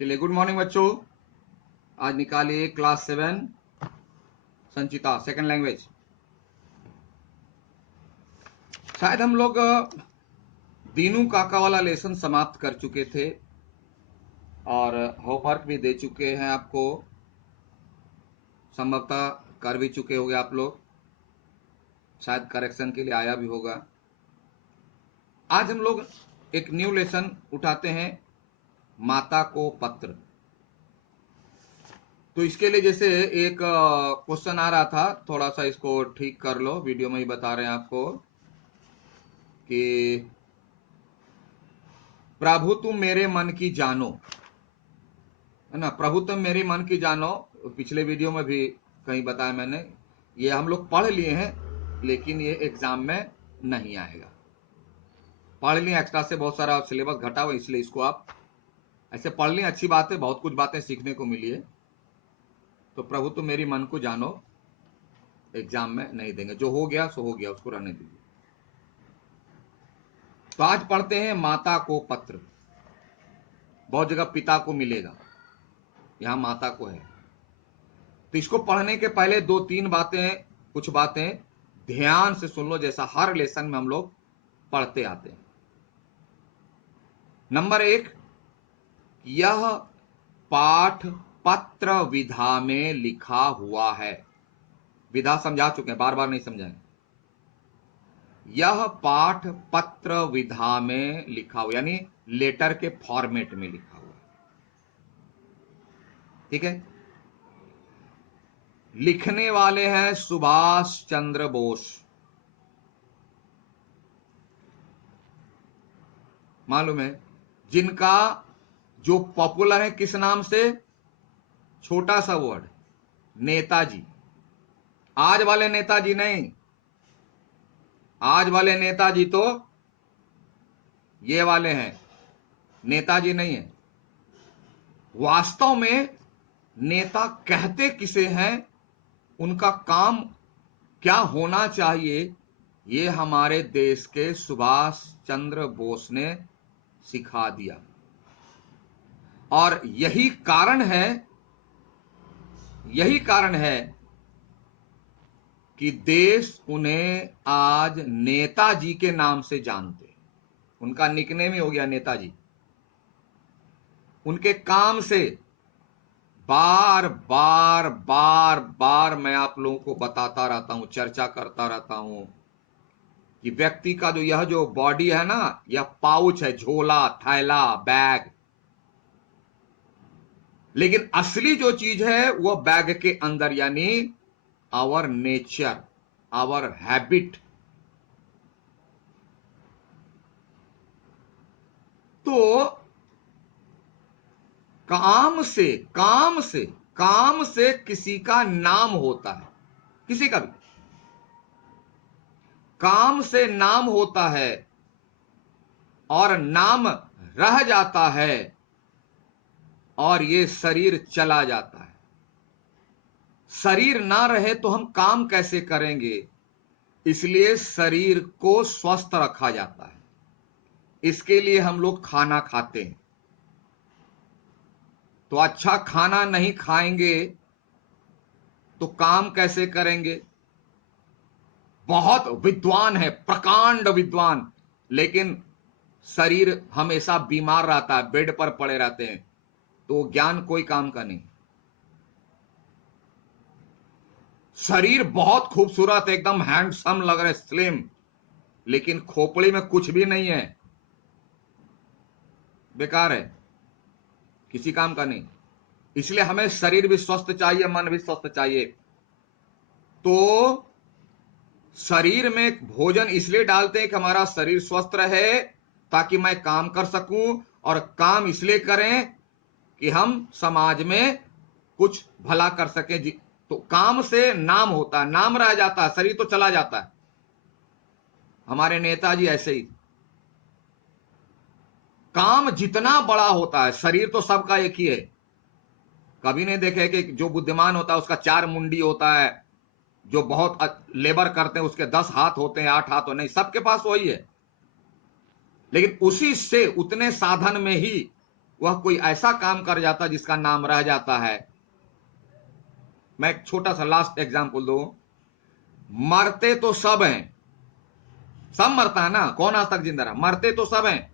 चलिए, good morning बच्चों। आज निकालिए क्लास 7 संचिता सेकंड लैंग्वेज। शायद हम लोग दीनू काका वाला लेसन समाप्त कर चुके थे और होमवर्क भी दे चुके हैं आपको, संभवतः कर भी चुके होंगे आप लोग, शायद करेक्शन के लिए आया भी होगा। आज हम लोग एक न्यू लेसन उठाते हैं, माता को पत्र। तो इसके लिए जैसे एक क्वेश्चन आ रहा था, थोड़ा सा इसको ठीक कर लो। वीडियो में ही बता रहे हैं आपको कि प्रभु तुम मेरे मन की जानो, है ना। प्रभु तुम मेरे मन की जानो, पिछले वीडियो में भी कहीं बताया मैंने। ये हम लोग पढ़ लिए हैं, लेकिन ये एग्जाम में नहीं आएगा। पढ़ लिए, एक्स्ट्रा से बहुत सारा सिलेबस घटा हुआ, इसलिए इसको आप ऐसे पढ़ लिए। अच्छी बात है, बहुत कुछ बातें सीखने को मिली है। तो प्रभु तुम मेरी मन को जानो एग्जाम में नहीं देंगे, जो हो गया सो हो गया, उसको रहने दीजिए। तो आज पढ़ते हैं माता को पत्र। बहुत जगह पिता को मिलेगा, यहां माता को है। तो इसको पढ़ने के पहले दो तीन बातें, कुछ बातें ध्यान से सुन लो, जैसा हर लेसन में हम लोग पढ़ते आते हैं। नंबर 1, यह पाठ पत्र विधा में लिखा हुआ है। विधा समझा चुके हैं, बार बार नहीं समझाएं। यह पाठ पत्र विधा में लिखा हुआ, यानी लेटर के फॉर्मेट में लिखा हुआ। ठीक है। लिखने वाले हैं सुभाष चंद्र बोस। मालूम है, जिनका जो पॉपुलर है किस नाम से, छोटा सा वर्ड, नेताजी। आज वाले नेताजी नहीं, आज वाले नेताजी तो ये वाले हैं, नेताजी नहीं है। वास्तव में नेता कहते किसे हैं, उनका काम क्या होना चाहिए, ये हमारे देश के सुभाष चंद्र बोस ने सिखा दिया। और यही कारण है कि देश उन्हें आज नेताजी के नाम से जानते। उनका निकनेम ही हो गया नेताजी। उनके काम से बार बार बार बार मैं आप लोगों को बताता रहता हूं, चर्चा करता रहता हूं कि व्यक्ति का जो यह जो बॉडी है ना, यह पाउच है, झोला, थैला, बैग। लेकिन असली जो चीज है वह बैग के अंदर, यानी आवर नेचर, आवर हैबिट। तो काम से किसी का नाम होता है, किसी का भी काम से नाम होता है और नाम रह जाता है और ये शरीर चला जाता है। शरीर ना रहे तो हम काम कैसे करेंगे, इसलिए शरीर को स्वस्थ रखा जाता है। इसके लिए हम लोग खाना खाते हैं। तो अच्छा खाना नहीं खाएंगे तो काम कैसे करेंगे। बहुत विद्वान है, प्रकांड विद्वान, लेकिन शरीर हमेशा बीमार रहता है, बेड पर पड़े रहते हैं, तो ज्ञान कोई काम का नहीं। शरीर बहुत खूबसूरत, एकदम हैंडसम लग रहे, स्लिम, लेकिन खोपड़ी में कुछ भी नहीं है, बेकार है, किसी काम का नहीं। इसलिए हमें शरीर भी स्वस्थ चाहिए, मन भी स्वस्थ चाहिए। तो शरीर में भोजन इसलिए डालते हैं कि हमारा शरीर स्वस्थ रहे, ताकि मैं काम कर सकूं, और काम इसलिए करें कि हम समाज में कुछ भला कर सकें। तो काम से नाम होता है, नाम रह जाता है, शरीर तो चला जाता है। हमारे नेताजी ऐसे ही, काम जितना बड़ा होता है, शरीर तो सबका एक ही है। कभी नहीं देखे कि जो बुद्धिमान होता है उसका 4 मुंडी होता है, जो बहुत लेबर करते हैं उसके 10 हाथ होते हैं, 8 हाथ हो, नहीं, सबके पास वही है। लेकिन उसी से, उतने साधन में ही वह कोई ऐसा काम कर जाता जिसका नाम रह जाता है। मैं एक छोटा सा लास्ट एग्जांपल दो। मरते तो सब हैं, सब मरता है ना, कौन आज तक जिंदा रहा? मरते तो सब हैं,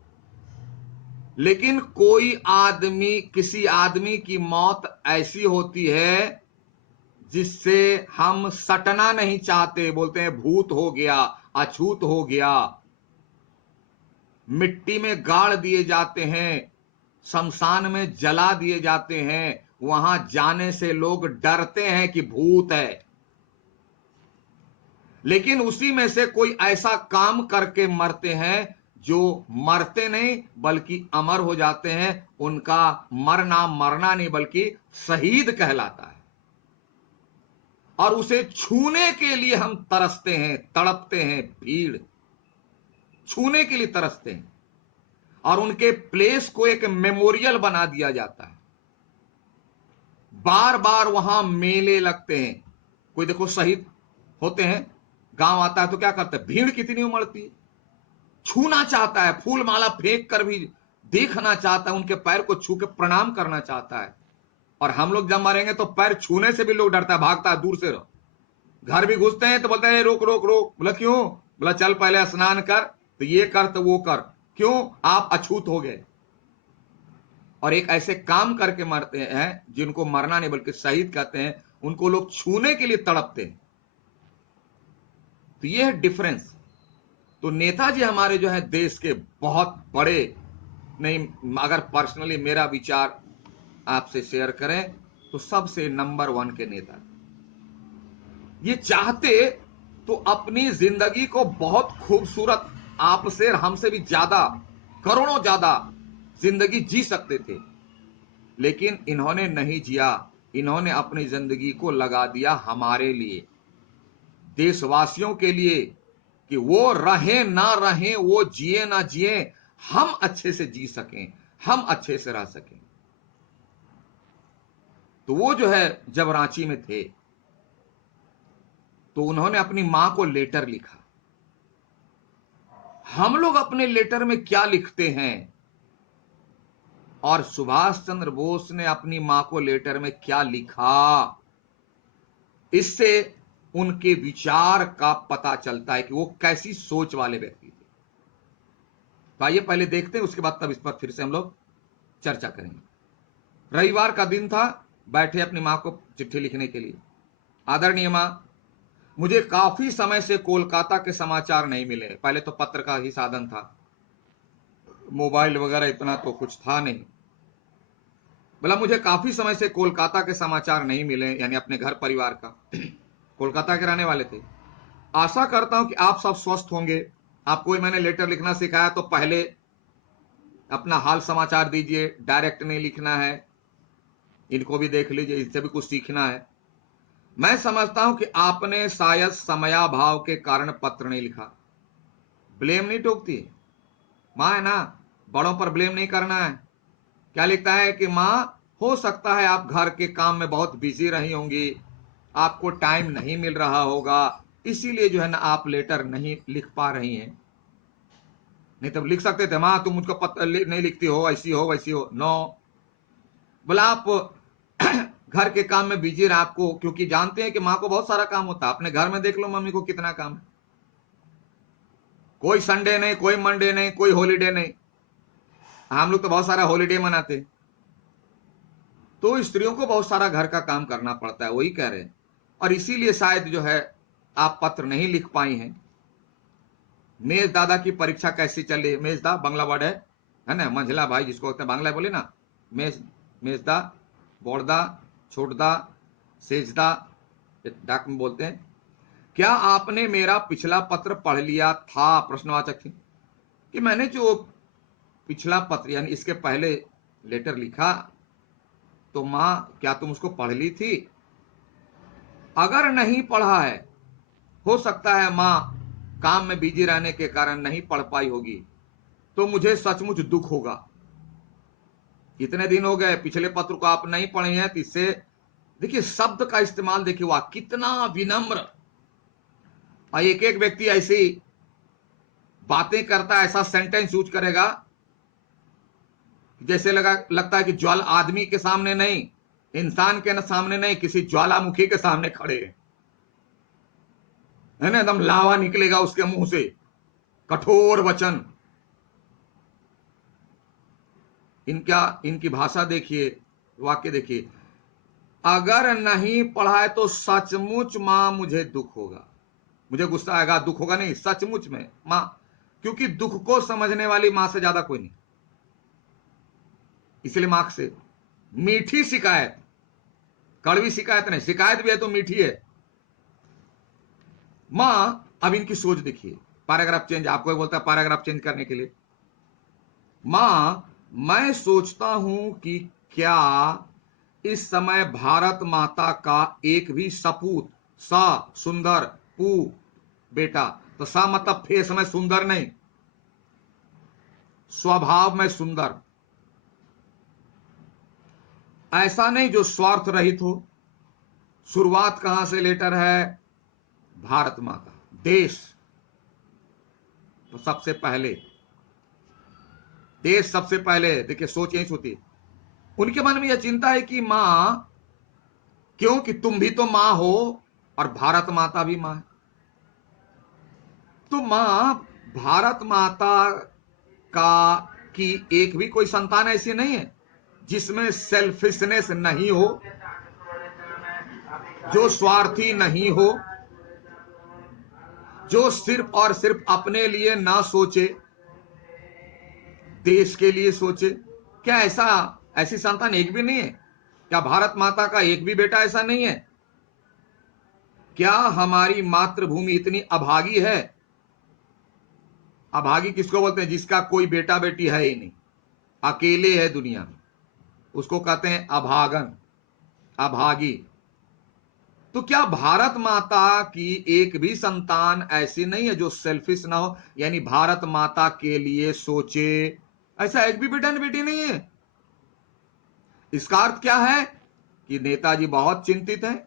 लेकिन कोई आदमी, किसी आदमी की मौत ऐसी होती है जिससे हम सटना नहीं चाहते, बोलते हैं भूत हो गया, अछूत हो गया, मिट्टी में गाड़ दिए जाते हैं, शमशान में जला दिए जाते हैं, वहां जाने से लोग डरते हैं कि भूत है। लेकिन उसी में से कोई ऐसा काम करके मरते हैं जो मरते नहीं बल्कि अमर हो जाते हैं। उनका मरना मरना नहीं बल्कि शहीद कहलाता है, और उसे छूने के लिए हम तरसते हैं, तड़पते हैं, भीड़ छूने के लिए तरसते हैं, और उनके प्लेस को एक मेमोरियल बना दिया जाता है। बार बार वहां मेले लगते हैं। कोई देखो शहीद होते हैं, गांव आता है तो क्या करते हैं, भीड़ कितनी उमड़ती है, छूना चाहता है, फूल माला फेंक कर भी देखना चाहता है, उनके पैर को छू के प्रणाम करना चाहता है। और हम लोग जब मरेंगे तो पैर छूने से भी लोग डरता है, भागता है, दूर से रहो। घर भी घुसते हैं तो बोलते हैं रोक रोक रोक। बोला क्यों? बोला चल पहले स्नान कर, तो ये कर तो वो कर। क्यों? आप अछूत हो गए। और एक ऐसे काम करके मरते हैं जिनको मरना नहीं बल्कि शहीद कहते हैं, उनको लोग छूने के लिए तड़पते हैं। तो ये है डिफरेंस। तो नेताजी हमारे जो है देश के बहुत बड़े, नहीं अगर पर्सनली मेरा विचार आपसे शेयर करें तो सबसे नंबर 1 के नेता। ये चाहते तो अपनी जिंदगी को बहुत खूबसूरत, आपसे हमसे भी ज्यादा, करोड़ों ज्यादा जिंदगी जी सकते थे, लेकिन इन्होंने नहीं जिया। इन्होंने अपनी जिंदगी को लगा दिया हमारे लिए, देशवासियों के लिए, कि वो रहे ना रहे, वो जिए ना जिए, हम अच्छे से जी सकें, हम अच्छे से रह सकें। तो वो जो है जब रांची में थे तो उन्होंने अपनी मां को लेटर लिखा। हम लोग अपने लेटर में क्या लिखते हैं और सुभाष चंद्र बोस ने अपनी मां को लेटर में क्या लिखा, इससे उनके विचार का पता चलता है कि वो कैसी सोच वाले व्यक्ति थे। तो आइए पहले देखते हैं, उसके बाद तब इस पर फिर से हम लोग चर्चा करेंगे। रविवार का दिन था, बैठे अपनी मां को चिट्ठी लिखने के लिए। आदरणीय मां, मुझे काफी समय से कोलकाता के समाचार नहीं मिले। पहले तो पत्र का ही साधन था, मोबाइल वगैरह इतना तो कुछ था नहीं। बोला मुझे काफी समय से कोलकाता के समाचार नहीं मिले, यानी अपने घर परिवार का। कोलकाता के रहने वाले थे। आशा करता हूं कि आप सब स्वस्थ होंगे। आपको मैंने लेटर लिखना सिखाया तो पहले अपना हाल समाचार दीजिए, डायरेक्ट नहीं लिखना है। इनको भी देख लीजिए, इनसे भी कुछ सीखना है। मैं समझता हूं कि आपने शायद समयाभाव के कारण पत्र नहीं लिखा। ब्लेम नहीं ठोकती मां, है ना, बड़ों पर ब्लेम नहीं करना है। क्या लिखता है कि मां, हो सकता है आप घर के काम में बहुत बिजी रही होंगी, आपको टाइम नहीं मिल रहा होगा, इसीलिए जो है ना आप लेटर नहीं लिख पा रही हैं। नहीं तब लिख सकते थे, मां तुम मुझको पत्र नहीं लिखती हो, ऐसी हो वैसी हो। नो, बोला आप घर के काम में बिजी रहे, आपको क्योंकि जानते हैं कि मां को बहुत सारा काम होता है। अपने घर में देख लो मम्मी को कितना काम है, कोई संडे नहीं, कोई मंडे नहीं, कोई हॉलीडे नहीं। हम लोग तो बहुत सारा हॉलीडे मनाते, तो स्त्रियों को बहुत सारा घर का काम करना पड़ता है, वही कह रहे हैं। और इसीलिए शायद जो है आप पत्र नहीं लिख पाई हैं। मेज दादा की परीक्षा कैसी चल रही है? मेजदा बंगला वर्ड है ना, मंझला भाई जिसको होता है बांग्ला बोले ना, मेज, मेजदा, बोड़दा, छोटदा, सेजदा डाक में बोलते हैं। क्या आपने मेरा पिछला पत्र पढ़ लिया था? प्रश्नवाचक थी कि मैंने जो पिछला पत्र यानी इसके पहले लेटर लिखा, तो मां क्या तुम उसको पढ़ ली थी? अगर नहीं पढ़ा है, हो सकता है मां काम में बिजी रहने के कारण नहीं पढ़ पाई होगी, तो मुझे सचमुच दुख होगा। इतने दिन हो गए, पिछले पत्र को आप नहीं पढ़े हैं, तो इससे देखिए शब्द का इस्तेमाल देखिए, वाह कितना विनम्र। और एक एक व्यक्ति ऐसी बातें करता है, ऐसा सेंटेंस यूज करेगा जैसे लगता है कि ज्वाला आदमी के सामने नहीं, इंसान के सामने नहीं, किसी ज्वालामुखी के सामने खड़े हैं, है ना। एकदम लावा निकलेगा उसके मुंह से, कठोर वचन। इनकी भाषा देखिए, वाक्य देखिए, अगर नहीं पढ़ा है तो सचमुच मां मुझे दुख होगा, मुझे गुस्सा आएगा, दुख होगा नहीं, सचमुच में मां, क्योंकि दुख को समझने वाली मां से ज्यादा कोई नहीं। इसलिए मां से मीठी शिकायत, कड़वी शिकायत नहीं, शिकायत भी है तो मीठी है। मां, अब इनकी सोच देखिए, पैराग्राफ चेंज, आपको बोलता है पैराग्राफ चेंज करने के लिए। मां, मैं सोचता हूं कि क्या इस समय भारत माता का एक भी सपूत, सा सुंदर, पू बेटा, तो सा मतलब फेस में सुंदर नहीं, स्वभाव में सुंदर, ऐसा नहीं जो स्वार्थ रहित हो। शुरुआत कहां से लेटर है? भारत माता, देश, तो सबसे पहले देश, सबसे पहले। देखिए सोच यही होती है, उनके मन में यह चिंता है कि मां, क्योंकि तुम भी तो मां हो और भारत माता भी मां है, तो मां, भारत माता का की एक भी कोई संतान ऐसी नहीं है जिसमें सेल्फिशनेस नहीं हो, जो स्वार्थी नहीं हो, जो सिर्फ और सिर्फ अपने लिए ना सोचे, देश के लिए सोचे। क्या ऐसी संतान एक भी नहीं है? क्या भारत माता का एक भी बेटा ऐसा नहीं है? क्या हमारी मातृभूमि इतनी अभागी है? अभागी किसको बोलते हैं? जिसका कोई बेटा बेटी है ही नहीं, अकेले है दुनिया में, उसको कहते हैं अभागन, अभागी। तो क्या भारत माता की एक भी संतान ऐसी नहीं है जो सेल्फिश ना हो, यानी भारत माता के लिए सोचे? ऐसा एक भी बेटा बेटी नहीं है। इसका अर्थ क्या है कि नेताजी बहुत चिंतित हैं।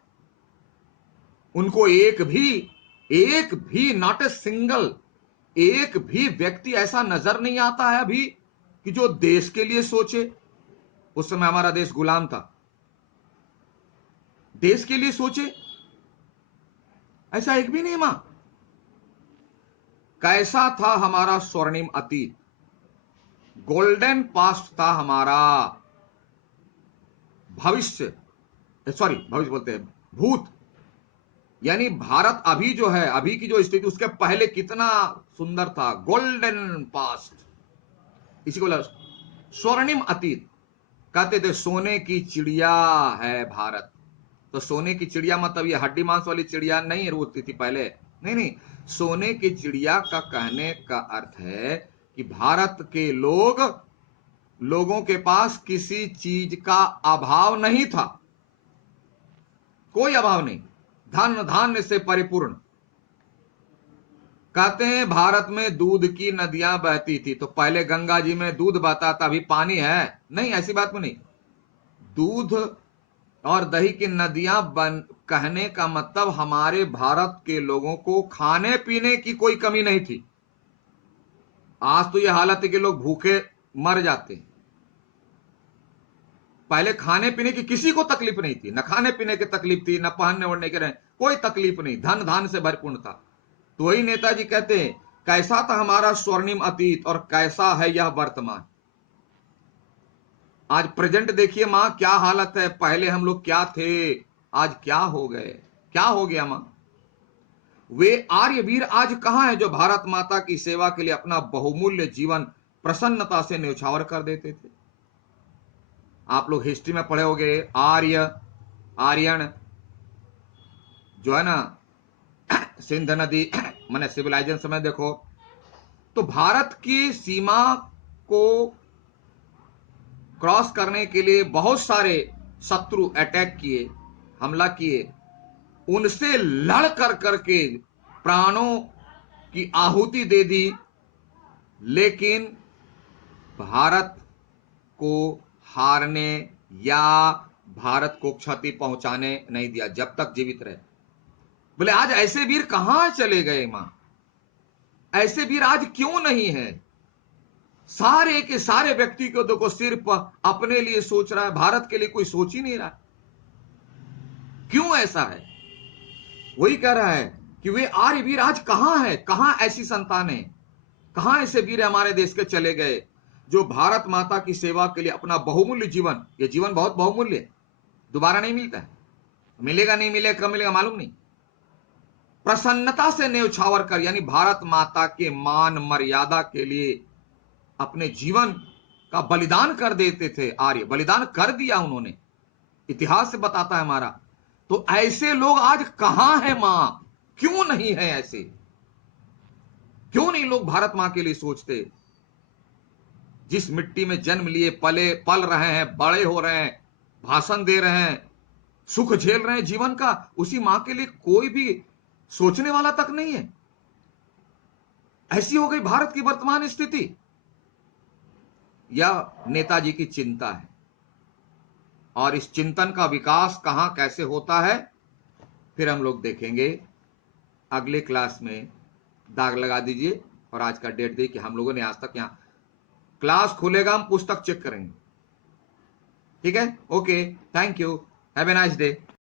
उनको एक भी नॉट ए सिंगल, एक भी व्यक्ति ऐसा नजर नहीं आता है अभी कि जो देश के लिए सोचे। उस समय हमारा देश गुलाम था, देश के लिए सोचे ऐसा एक भी नहीं। मां, कैसा था हमारा स्वर्णिम अतीत, गोल्डन पास्ट था हमारा। भविष्य, सॉरी भविष्य बोलते हैं, भूत, यानी भारत अभी जो है, अभी की जो स्थिति, उसके पहले कितना सुंदर था, गोल्डन पास्ट। इसी को स्वर्णिम अतीत कहते थे। सोने की चिड़िया है भारत। तो सोने की चिड़िया मतलब ये हड्डी मांस वाली चिड़िया नहीं होती थी पहले, नहीं नहीं, सोने की चिड़िया का कहने का अर्थ है कि भारत के लोगों के पास किसी चीज का अभाव नहीं था, कोई अभाव नहीं, धन धान्य से परिपूर्ण। कहते हैं भारत में दूध की नदियां बहती थी, तो पहले गंगा जी में दूध बहता था, अभी पानी है नहीं, ऐसी बात में नहीं। दूध और दही की नदियां बन, कहने का मतलब हमारे भारत के लोगों को खाने पीने की कोई कमी नहीं थी। आज तो यह हालत है कि लोग भूखे मर जाते हैं। पहले खाने पीने की किसी को तकलीफ नहीं थी, न खाने पीने की तकलीफ थी, न पहनने ओढ़ने के कोई तकलीफ नहीं, धन धान से भरपूर्ण था। तो वही नेताजी कहते हैं, कैसा था हमारा स्वर्णिम अतीत और कैसा है यह वर्तमान। आज प्रेजेंट देखिए मां, क्या हालत है। पहले हम लोग क्या थे, आज क्या हो गए, क्या हो गया मां। वे आर्यवीर आज कहां है जो भारत माता की सेवा के लिए अपना बहुमूल्य जीवन प्रसन्नता से न्यौछावर कर देते थे। आप लोग हिस्ट्री में पढ़े होंगे, आर्यन जो है ना, सिंध नदी मैंने सिविलाइजेशन में देखो, तो भारत की सीमा को क्रॉस करने के लिए बहुत सारे शत्रु अटैक किए, हमला किए, उनसे लड़ कर करके प्राणों की आहुति दे दी, लेकिन भारत को हारने या भारत को क्षति पहुंचाने नहीं दिया जब तक जीवित रहे। बोले आज ऐसे वीर कहां चले गए मां, ऐसे वीर आज क्यों नहीं है? सारे के सारे व्यक्ति को देखो सिर्फ अपने लिए सोच रहा है, भारत के लिए कोई सोच ही नहीं रहा। क्यों ऐसा है? वही कह रहा है कि वे आर्य वीर आज कहां है, कहां ऐसी संतानें, कहां ऐसे वीर हमारे देश के चले गए जो भारत माता की सेवा के लिए अपना बहुमूल्य जीवन, ये जीवन बहुत बहुमूल्य है, दोबारा नहीं मिलता है, मिलेगा नहीं मिलेगा कब मिलेगा मालूम नहीं, प्रसन्नता से न्यौछावर कर, यानी भारत माता के मान मर्यादा के लिए अपने जीवन का बलिदान कर देते थे। आर्य बलिदान कर दिया उन्होंने, इतिहास से बताता है हमारा। तो ऐसे लोग आज कहां हैं मां? क्यों नहीं है ऐसे? क्यों नहीं लोग भारत मां के लिए सोचते? जिस मिट्टी में जन्म लिए पल रहे हैं, बड़े हो रहे हैं, भाषण दे रहे हैं, सुख झेल रहे हैं जीवन का, उसी मां के लिए कोई भी सोचने वाला तक नहीं है। ऐसी हो गई भारत की वर्तमान स्थिति। यह नेताजी की चिंता है, और इस चिंतन का विकास कहां कैसे होता है फिर हम लोग देखेंगे अगले क्लास में। दाग लगा दीजिए और आज का डेट दे कि हम लोगों ने आज तक, यहां क्लास खुलेगा हम पुस्तक चेक करेंगे। ठीक है, okay, thank you, have a nice day.